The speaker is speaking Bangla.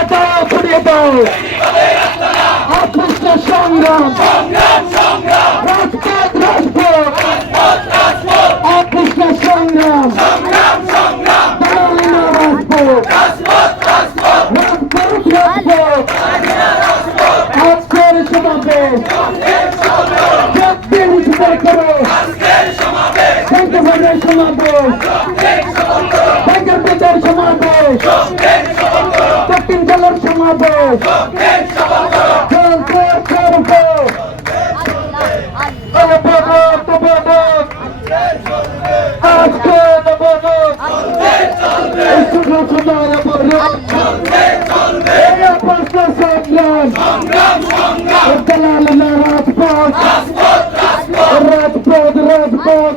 ছড়িয়ে দাও ছড়িয়ে দাও। অকৃষ্ট সংগ্রাম। রাজপথ রাজপথ। অকৃষ্ট সংগ্রাম। সমাবেশ। সমাবেশ। সমাবেশ। এই অপস্ত সংগ্রাম দালাল না রাজপথ রাজপথ রাজপথ রাজপথ